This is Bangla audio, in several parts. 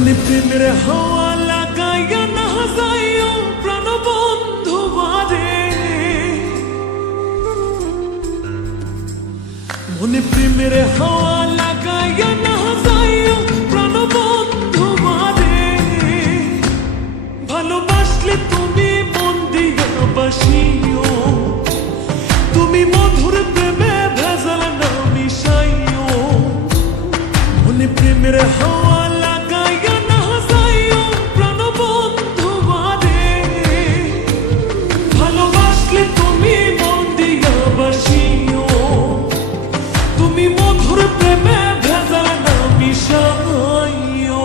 মনে প্রেমের হাওয়া লাগাইয়া না যাইও প্রাণ বন্ধু বারে, মনে প্রেমের হাওয়া লাগাইয়া না যাইও প্রাণ বন্ধু বারে। ভালোবাসলে তুমি মন দিয়া বাসিও, তুমি মধুর প্রেমে ভেজাল না মিশাইও। মনে প্রেমের হাওয়া লাগাইয়া না যাইও প্রাণ বন্ধু বারে, ভালোবাসলে তুমি মন দিয়া বাসিও, তুমি মধুর প্রেমে ভেজাল না মিশাইও।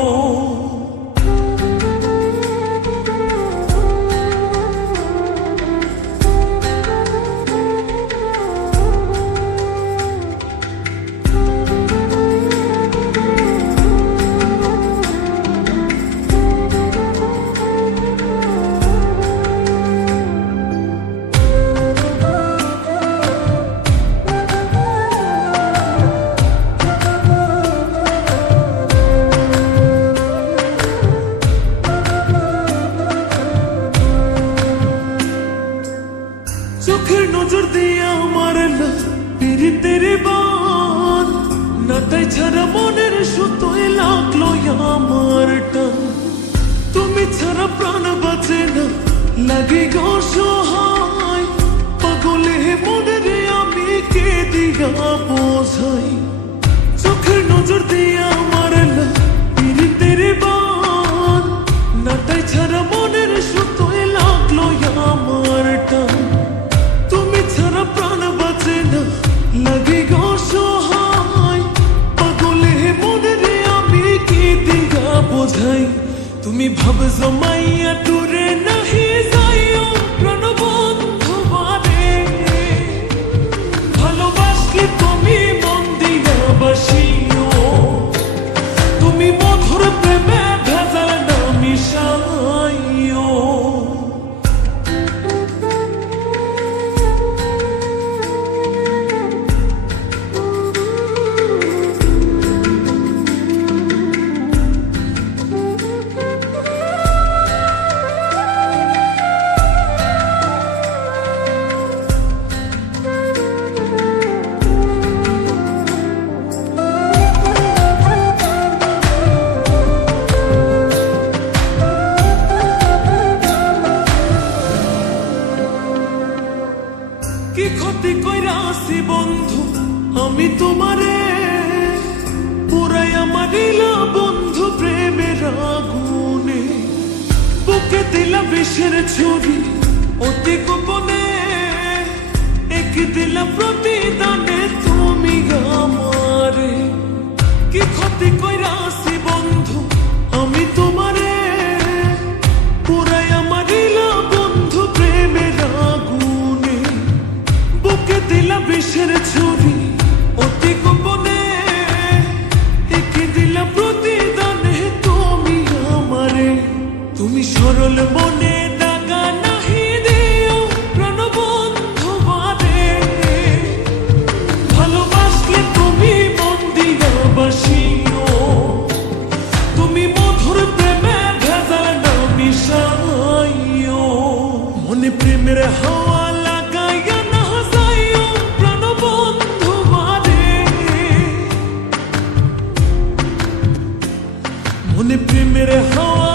চোখের নজর দিয়ে আমার পীড়িতের বান, নাটাই ছাড়া মনের সুতোয় লাগলো আমার টান। তুমি ছাড়া প্রাণ বাঁচে না, লাগে গো সহায়, পাগলে মনের আমি কে দিয়া বোঝাই। চোখের নজর দিয়ে আমার পীড়িতের বান, নাটাই ছাড়া মনের সুতোয় লাগলো আমার টান। তুমি ছাড়া প্রাণ বাঁচে না, লাগে গো সহায়, পাগলে মনের আমি কি দিয়া বোঝাই। তুমি ভাব জমাইয়া দূরে নাহি যাইও প্রাণ বন্ধু বারে, ভালোবাসলে তুমি মন দিয়া বাসিও, তুমি মধুর প্রেমে ভেজাল না মিশাইও। কি ক্ষতি কইরাছি বন্ধু আমি তোমারে, পুরাই আমারিলা বন্ধু প্রেমের আগুনে। বুকে দিলা বিষের ছুরি অতি গোপনে, এক দিলা প্রতিদানে তুমি আমারে। কি ক্ষতি কইরাছি বন্ধু আমি তোমারে, পুরাই আমারিলা বন্ধু প্রেমের আগুনে। বুকে দিলা বিষের ছুরি অতি গোপনে, একে দিলা প্রতিদানে তুমি আমারে। তুমি সরল মনে দাগা নাহি দিও প্রাণ বন্ধু বারে, ভালোবাসলে তুমি মন দিয়া বাসিও, তুমি মধুর প্রেমে ভেজাল না মিশাইও। মনে প্রেমের হাওয়া লাগাইয়া না যাইও প্রাণ বন্ধু বারে, মনে প্রেমের হাওয়া